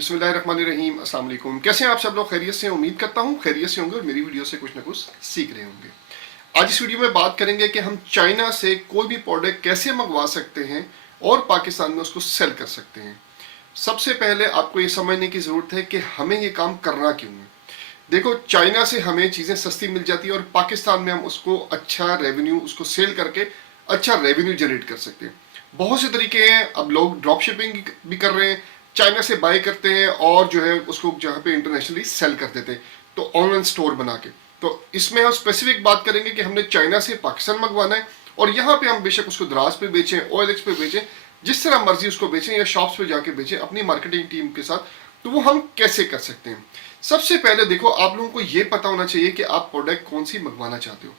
बिस्मिल्लाहिर्रहमानिर्रहीम, अस्सलाम वालेकुम। कैसे हैं आप सब लोग? खैरियत से? उम्मीद करता हूँ खैरियत से होंगे और मेरी वीडियो से कुछ ना कुछ सीख रहे होंगे। आज इस वीडियो में बात करेंगे कि हम चाइना से कोई भी प्रोडक्ट कैसे मंगवा सकते हैं और पाकिस्तान में उसको सेल कर सकते हैं। सबसे पहले आपको ये समझने की ज़रूरत है कि हमें ये काम करना क्यों है। देखो, चाइना से हमें चीज़ें सस्ती मिल जाती है और पाकिस्तान में हम उसको अच्छा रेवेन्यू, उसको सेल करके अच्छा रेवेन्यू जनरेट कर सकते हैं। बहुत से तरीके हैं। अब लोग ड्रॉप शिपिंग भी कर रहे हैं, चाइना से बाय करते हैं और जो है उसको जहाँ पे इंटरनेशनली सेल कर देते हैं, तो ऑनलाइन स्टोर बना के। तो इसमें हम स्पेसिफिक बात करेंगे कि हमने चाइना से पाकिस्तान मंगवाना है और यहाँ पे हम बेशक उसको दराज पे बेचें, OLX पे बेचें, जिस तरह मर्जी उसको बेचें या शॉप्स पे जाके बेचें अपनी मार्केटिंग टीम के साथ। तो वो हम कैसे कर सकते हैं? सबसे पहले देखो, आप लोगों को ये पता होना चाहिए कि आप प्रोडक्ट कौन सी मंगवाना चाहते हो।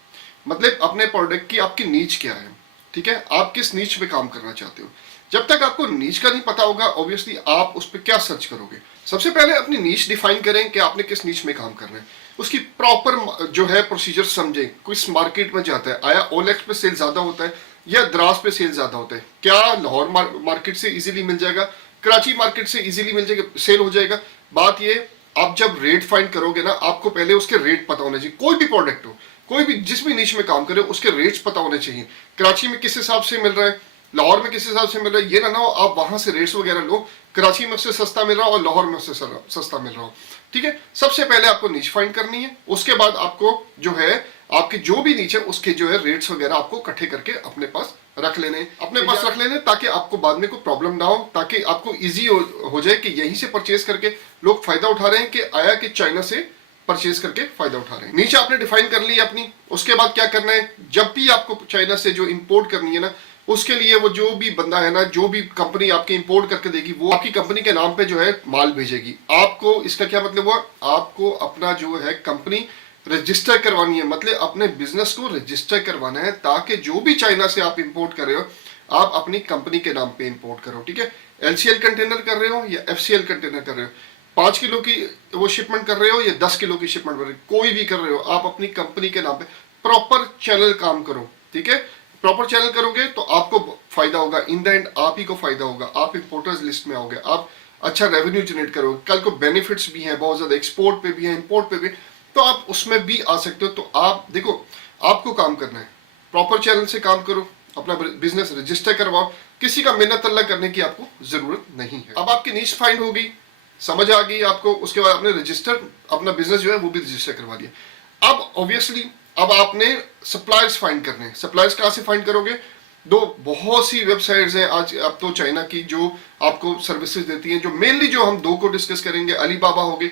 मतलब अपने प्रोडक्ट की आपकी नीच क्या है, ठीक है? आप किस नीच पे काम करना चाहते हो। जब तक आपको नीच का नहीं पता होगा, ऑब्वियसली आप उस पर क्या सर्च करोगे। सबसे पहले अपनी नीच डिफाइन करें कि आपने किस नीच में काम करना है। उसकी प्रॉपर जो है प्रोसीजर समझें। किस मार्केट में जाता है, आया OLX पे सेल ज्यादा होता है या द्रास पे सेल ज्यादा होता है? क्या लाहौर मार्केट से इजीली मिल जाएगा, कराची मार्केट से इजीली मिल जाएगा, सेल हो जाएगा? बात ये, आप जब रेट फाइंड करोगे ना, आपको पहले उसके रेट पता होने चाहिए। कोई भी प्रोडक्ट हो, कोई भी जिस भी नीच में काम करे, उसके रेट्स पता होने चाहिए। कराची में किस हिसाब से मिल रहा है, लाहौर में किस हिसाब से मिल रहा है। ये ना हो आप वहां से रेट्स वगैरह लो, कराची में उससे सस्ता मिल रहा हो और लाहौर में उससे सस्ता मिल रहा हो, ठीक है? सबसे पहले आपको नीच फाइंड करनी है। उसके बाद आपको जो है आपके जो भी नीचे उसके जो है रेट्स वगैरह आपको इकट्ठे करके अपने पास रख लेने, ताकि आपको बाद में कोई प्रॉब्लम ना हो, ताकि आपको इजी हो जाए कि यहीं से परचेज करके लोग फायदा उठा रहे हैं कि आया कि चाइना से परचेज करके फायदा उठा रहे हैं। नीचे आपने डिफाइन कर ली अपनी। उसके बाद क्या करना है, जब भी आपको चाइना से जो इंपोर्ट करनी है ना, उसके लिए वो जो भी बंदा है ना, जो भी कंपनी आपकी इंपोर्ट करके देगी, वो आपकी कंपनी के नाम पे जो है माल भेजेगी आपको। इसका क्या मतलब हुआ, आपको अपना जो है कंपनी रजिस्टर करवानी है, मतलब अपने बिजनेस को रजिस्टर करवाना है, ताकि जो भी चाइना से आप इंपोर्ट कर रहे हो आप अपनी कंपनी के नाम पे इंपोर्ट करो, ठीक है? LCL कंटेनर कर रहे हो या FCL कंटेनर कर रहे हो, 5 किलो की वो शिपमेंट कर रहे हो या 10 किलो की शिपमेंट कर रहे हो, कोई भी कर रहे हो, आप अपनी कंपनी के नाम पे प्रॉपर चैनल काम करो, ठीक है? प्रॉपर चैनल करोगे तो आपको फायदा होगा। इन द एंड आप ही को फायदा होगा, आप इंपोर्टर्स लिस्ट में आओगे, आप अच्छा रेवेन्यू जनरेट करोगे। कल को बेनिफिट्स भी हैं बहुत ज्यादा, एक्सपोर्ट पे भी है, इंपोर्ट पे भी, तो आप उसमें भी आ सकते हो। तो आप देखो, आपको काम करना है, प्रॉपर चैनल से काम करो, अपना बिजनेस रजिस्टर करवाओ, किसी का मिन्नत अल्लाह करने की आपको जरूरत नहीं है। अब आपकी नीश फाइंड हो गई, समझ आ गई आपको। उसके बाद आपने रजिस्टर, अपना बिजनेस जो है वो भी रजिस्टर करवा दिया। अब ऑब्वियसली अब आपने सप्लायर्स फाइंड करने हैं। सप्लायर्स कहाँ से फाइंड करोगे? बहुत सी वेबसाइट्स हैं आज, अब तो चाइना की, जो आपको सर्विसेज देती हैं। जो मेनली जो हम दो को डिस्कस करेंगे, अलीबाबा होगी,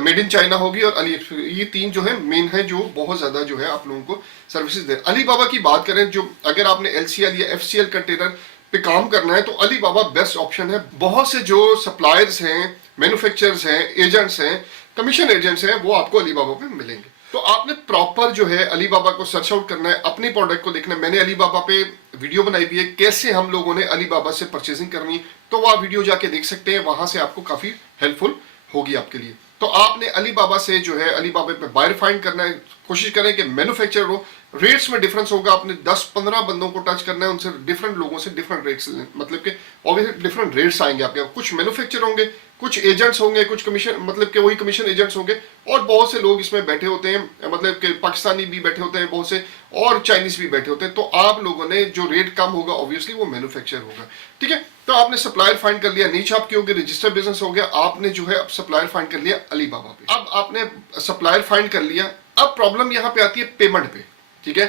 मेड इन चाइना होगी और अली एक्सप्रेस, ये तीन जो है मेन है, जो बहुत ज्यादा जो है आप लोगों को सर्विसेज दे। अलीबाबा की बात करें, जो अगर आपने LCL या FCL कंटेनर पे काम करना है तो अलीबाबा बेस्ट ऑप्शन है। बहुत से जो सप्लायर्स हैं, मैन्युफैक्चरर्स हैं, एजेंट्स हैं, कमीशन एजेंट्स हैं, वो आपको अलीबाबा पे मिलेंगे। तो आपने प्रॉपर जो है अलीबाबा को सर्च आउट करना है, अपनी प्रोडक्ट को देखना है। मैंने अलीबाबा पे वीडियो बनाई हुई है कैसे हम लोगों ने अलीबाबा से परचेजिंग करनी है, तो वो आप वीडियो जाके देख सकते हैं, वहां से आपको काफी हेल्पफुल होगी आपके लिए। तो आपने अलीबाबा से जो है अलीबाबा पे बायर फाइंड करना है। कोशिश करें कि मैन्युफैक्चरर हो, रेट्स में डिफरेंस होगा, आपने 10-15 बंदों को टच करना है, उनसे डिफरेंट लोगों से डिफरेंट रेट्स, मतलब कि ऑब्वियसली डिफरेंट रेट्स आएंगे आपके। कुछ मैन्युफैक्चरर होंगे, कुछ एजेंट्स होंगे, कुछ कमीशन, मतलब कि वही कमीशन एजेंट्स होंगे, और बहुत से लोग इसमें बैठे होते हैं, मतलब कि पाकिस्तानी भी बैठे होते हैं बहुत से, और चाइनीज भी बैठे होते हैं। तो आप लोगों ने जो रेट कम होगा ऑब्वियसली वो मैन्युफैक्चरर होगा, ठीक है? तो आपने सप्लायर फाइंड कर लिया, नीचे आपकी होगी रजिस्टर बिजनेस हो गया। आपने जो है अब सप्लायर फाइंड कर लिया अलीबाबा पे। अब आपने सप्लायर फाइंड कर लिया, अब प्रॉब्लम यहां पे आती है पेमेंट पे, ठीक है?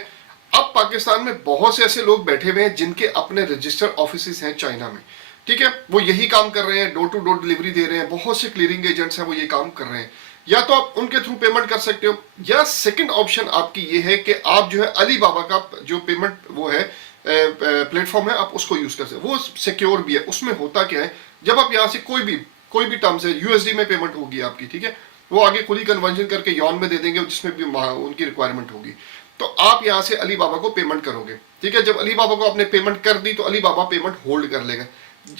अब पाकिस्तान में बहुत से ऐसे लोग बैठे हुए हैं जिनके अपने रजिस्टर ऑफिस हैं चाइना में, ठीक है? वो यही काम कर रहे हैं, डोर टू डोर डिलीवरी दे रहे हैं। बहुत से क्लियरिंग एजेंट्स हैं, वो ये काम कर रहे हैं। या तो आप उनके थ्रू पेमेंट कर सकते हो, या सेकंड ऑप्शन आपकी ये है कि आप जो है अलीबाबा का जो पेमेंट वो है प्लेटफॉर्म है, आप उसको यूज कर सकते हो। वो सिक्योर भी है। उसमें होता क्या है, जब आप यहाँ से कोई भी टर्म से USD में पेमेंट होगी आपकी, ठीक है? वो आगे खुद ही कन्वर्जन करके यॉन में दे देंगे, जिसमें भी उनकी रिक्वायरमेंट होगी। तो आप यहाँ से अलीबाबा को पेमेंट करोगे, ठीक है? जब अलीबाबा को आपने पेमेंट कर दी तो अलीबाबा पेमेंट होल्ड कर लेगा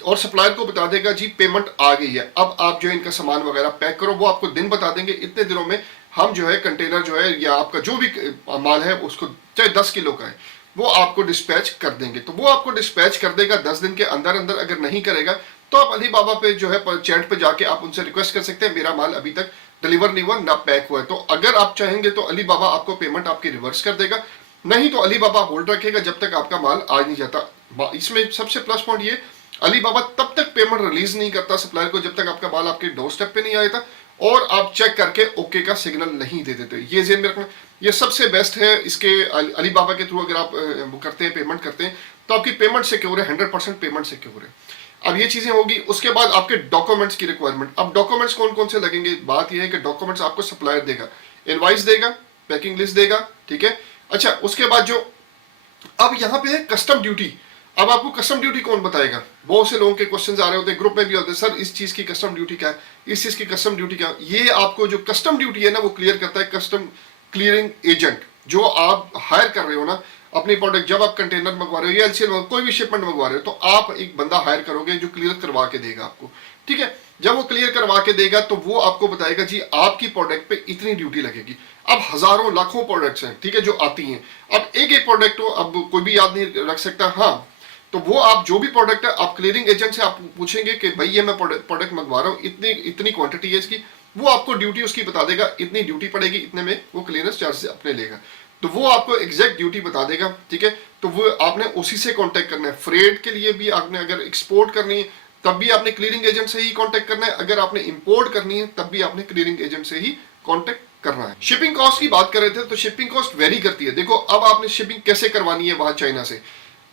और सप्लायर को बता देगा जी पेमेंट आ गई है, अब आप जो है इनका सामान वगैरह पैक करो। वो आपको दिन बता देंगे, इतने दिनों में हम जो है कंटेनर जो है या आपका जो भी माल है उसको, चाहे 10 किलो का है, वो आपको डिस्पैच कर देंगे। तो वो आपको डिस्पैच कर देगा 10 दिन के अंदर अंदर। अगर नहीं करेगा तो आप अली बाबा पे जो है चैट पे जाके आप उनसे रिक्वेस्ट कर सकते हैं, मेरा माल अभी तक डिलीवर नहीं हुआ, ना पैक हुआ है। तो अगर आप चाहेंगे तो अली बाबा आपको पेमेंट आपकी रिवर्स कर देगा, नहीं तो अली बाबा होल्ड रखेगा जब तक आपका माल आ नहीं जाता। इसमें सबसे प्लस पॉइंट ये, अली बाबा तब तक पेमेंट रिलीज नहीं करता सप्लायर को जब तक आपका माल आपके डोर स्टेप पे नहीं आया था और आप चेक करके ओके का सिग्नल नहीं दे देते। ये जेन में रखना, ये सबसे बेस्ट है। इसके अली बाबा के थ्रू अगर आप करते हैं, पेमेंट करते हैं, तो आपकी पेमेंट सिक्योर है, 100% पेमेंट सिक्योर है। अब ये चीजें होगी, उसके बाद आपके डॉक्यूमेंट्स की रिक्वायरमेंट। अब डॉक्यूमेंट्स कौन कौन से लगेंगे, बात यह है कि डॉक्यूमेंट्स आपको सप्लायर देगा, इनवाइस देगा, पैकिंग लिस्ट देगा, ठीक है। अच्छा, उसके बाद जो अब यहाँ पे है कस्टम ड्यूटी। अब आपको कस्टम ड्यूटी कौन बताएगा, बहुत से लोगों के क्वेश्चन आ रहे होते हैं, ग्रुप में भी होते हैं, सर इस चीज की कस्टम ड्यूटी क्या है, इस चीज की कस्टम ड्यूटी क्या है। ये आपको जो कस्टम ड्यूटी है ना, वो क्लियर करता है कस्टम क्लियरिंग एजेंट, जो आप हायर कर रहे हो ना अपनी प्रोडक्ट। जब आप कंटेनर मंगवा रहे हो या एलसीएल कोई भी शिपमेंट मंगवा रहे हो, तो आप एक बंदा हायर करोगे जो क्लियर करवा के देगा आपको, ठीक है। जब वो क्लियर करवा के देगा तो वो आपको बताएगा जी आपकी प्रोडक्ट पे इतनी ड्यूटी लगेगी। अब हजारों लाखों प्रोडक्ट्स हैं, ठीक है, जो आती हैं। अब एक एक प्रोडक्ट हो, अब कोई भी याद नहीं रख सकता, हाँ। तो वो आप जो भी प्रोडक्ट है, आप क्लियरिंग एजेंट से आप पूछेंगे कि भाई ये मैं प्रोडक्ट मंगवा रहा हूँ, इतनी इतनी क्वांटिटी है इसकी, वो आपको ड्यूटी उसकी बता देगा, इतनी ड्यूटी पड़ेगी, इतने में वो क्लियरेंस चार्ज अपने लेगा। तो वो आपको एग्जैक्ट ड्यूटी बता देगा, ठीक है। तो वो आपने उसी से कांटेक्ट करना है। फ्रेट के लिए भी आपने अगर एक्सपोर्ट करनी है तब भी आपने क्लियरिंग एजेंट से ही कांटेक्ट करना है, अगर आपने इंपोर्ट करनी है तब भी आपने क्लियरिंग एजेंट से ही कांटेक्ट करना है। शिपिंग कॉस्ट की बात कर रहे थे, तो शिपिंग कॉस्ट वेरी करती है। देखो, अब आपने शिपिंग कैसे करवानी है वहां चाइना से,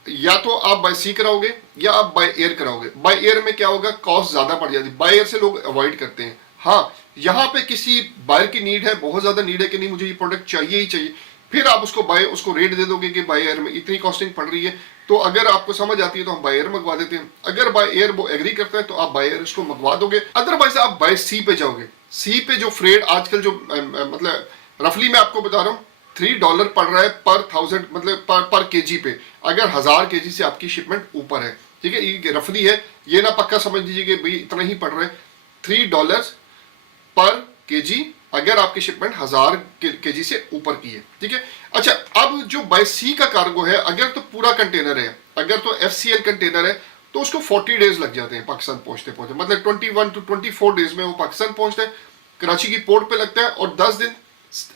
या तो आप बाय सी कराओगे या आप बाय एयर कराओगे। बाय एयर में क्या होगा, कॉस्ट ज्यादा पड़ जाती है, बाय एयर से लोग अवॉइड करते हैं। हाँ, यहाँ पे किसी बायर की नीड है, बहुत ज्यादा नीड है कि नहीं मुझे ये प्रोडक्ट चाहिए ही चाहिए, फिर आप उसको रेट दे दोगे कि बाय एयर में इतनी कॉस्टिंग पड़ रही है, तो अगर आपको समझ आती है तो हम बाय एयर मंगवा देते हैं। अगर बाय एयर वो एग्री करता है तो आप बाय एयर उसको मंगवा दोगे, अदरवाइज आप बाय सी पे जाओगे। सी पे जो फ्रेट आजकल जो मतलब रफली मैं आपको बता रहा हूँ, $3 पड़ रहा है पर 1000, मतलब पर केजी पे, अगर 1000 केजी से आपकी शिपमेंट ऊपर है, ठीक है। ये रफली है, ये ना पक्का समझ लीजिए कि भाई इतना ही पड़ रहा है। $3 पर केजी अगर आपकी शिपमेंट 1000 केजी से ऊपर की है, ठीक है। अच्छा, अब जो बाय सी का कार्गो है, अगर तो पूरा कंटेनर है, अगर तो FCL कंटेनर है, तो उसको 40 डेज लग जाते हैं पाकिस्तान पहुंचते पहुंचते, मतलब 21 to 24 डेज में वो पाकिस्तान पहुंचता है, कराची की पोर्ट पे लगता है, और 10 दिन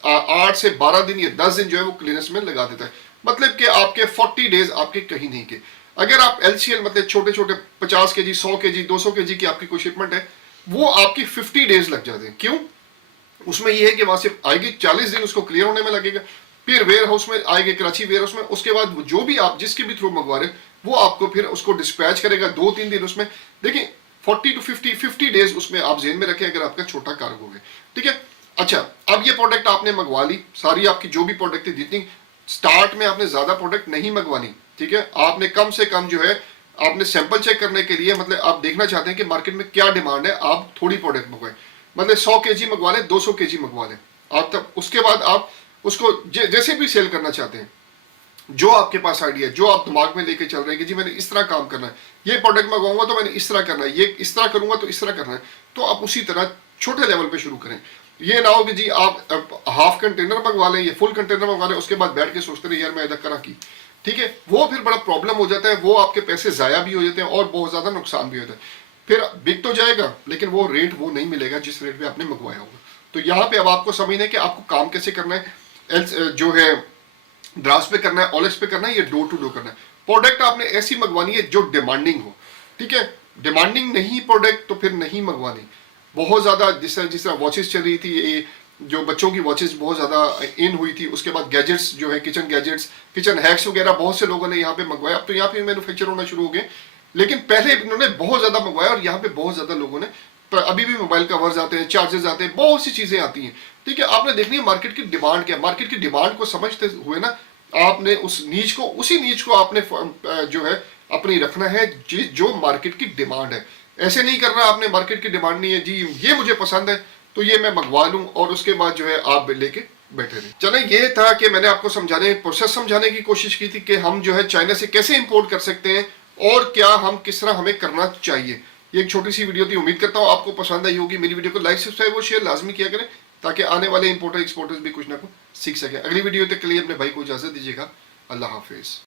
8 से 12 दिन या 10 दिन जो है वो क्लीयरेंस में लगा देता है। मतलब कि आपके 40 डेज आपके कहीं नहीं के। अगर आप LCL मतलब छोटे छोटे 50 केजी, 100 केजी, 200 केजी की आपकी कोई शिपमेंट है, वो आपकी 50 डेज लग जाते हैं। क्यों? उसमें यह है कि वहां से आएगी, 40 दिन उसको क्लियर होने में लगेगा, फिर वेयर हाउस में आएगी, कराची वेयर हाउस में, उसके बाद जो भी आप जिसके भी थ्रू मंगवा रहे वो आपको फिर उसको डिस्पैच करेगा 2-3 दिन उसमें। देखिए 40 to 50 डेज उसमें आप जेन में रखें अगर आपका छोटा कार्गो है, ठीक है। अच्छा, अब ये प्रोडक्ट आपने मंगवा ली, सारी आपकी जो भी प्रोडक्ट थी, जितनी स्टार्ट में आपने ज्यादा प्रोडक्ट नहीं मंगवानी, ठीक है। आपने कम से कम जो है आपने सैंपल चेक करने के लिए, मतलब आप देखना चाहते हैं कि मार्केट में क्या डिमांड है, आप थोड़ी प्रोडक्ट मंगवाएं, मतलब 100 केजी मंगवा लें, 200 केजी मंगवा लें आप, तब उसके बाद आप उसको जैसे भी सेल करना चाहते हैं, जो आपके पास आइडिया, जो आप दिमाग में लेके चल रहे हैं कि जी मैंने इस तरह काम करना है, ये प्रोडक्ट मंगवाऊंगा तो मैंने इस तरह करना है, ये इस तरह करूंगा तो इस तरह करना है, तो आप उसी तरह छोटे लेवल पे शुरू करें। ये ना हो कि जी आप हाफ कंटेनर मंगवा लें या फुल कंटेनर मंगवा लें, उसके बाद बैठ के सोचते रहे यार मैं इधर करा की, ठीक है। वो फिर बड़ा प्रॉब्लम हो जाता है, वो आपके पैसे जाया भी हो जाते हैं और बहुत ज्यादा नुकसान भी होता है। फिर बिक तो जाएगा लेकिन वो रेट वो नहीं मिलेगा जिस रेट पे आपने मंगवाया होगा। तो यहाँ पे अब आपको समझना है कि आपको काम कैसे करना है, जो है द्रास पे करना है, ओलेक्स पे करना है, या डोर टू डोर करना है। प्रोडक्ट आपने ऐसी मंगवानी है जो डिमांडिंग हो, ठीक है। डिमांडिंग नहीं प्रोडक्ट तो फिर नहीं मंगवानी। बहुत ज्यादा जिस तरह वॉचेस चल रही थी, ये जो बच्चों की वॉचेस बहुत ज्यादा इन हुई थी, उसके बाद गैजेट्स जो है, किचन गैजेट्स, किचन हैक्स वगैरह बहुत से लोगों ने यहाँ पे मंगवाया। अब तो यहाँ पे मैन्युफैक्चर होना शुरू हो गए, लेकिन पहले इन्होंने बहुत ज्यादा मंगवाया और यहाँ पे बहुत ज्यादा लोगों ने, अभी भी मोबाइल कवर्स आते हैं, चार्जर्स आते हैं, बहुत सी चीजें आती हैं, ठीक है। आपने देखनी है मार्केट की डिमांड क्या है, मार्केट की डिमांड को समझते हुए ना आपने उस नीच को, उसी नीच को आपने जो है अपनी रखना है जो मार्केट की डिमांड है। ऐसे नहीं करना आपने मार्केट की डिमांड नहीं है जी ये मुझे पसंद है तो ये मैं मंगवा लूं और उसके बाद जो है आप लेके बैठे रहे। चले, ये था कि मैंने आपको प्रोसेस समझाने की कोशिश की थी कि हम जो है चाइना से कैसे इंपोर्ट कर सकते हैं और क्या हम किस तरह हमें करना चाहिए। ये एक छोटी सी वीडियो थी, उम्मीद करता हूँ आपको पसंद आई होगी। मेरी वीडियो को लाइक, सब्सक्राइब और शेयर लाजमी किया करें ताकि आने वाले इंपोर्टर एक्सपोर्टर्स भी कुछ ना कुछ सीख सके। अगली वीडियो तक के लिए अपने भाई को इजाजत दीजिएगा। अल्लाह हाफिज।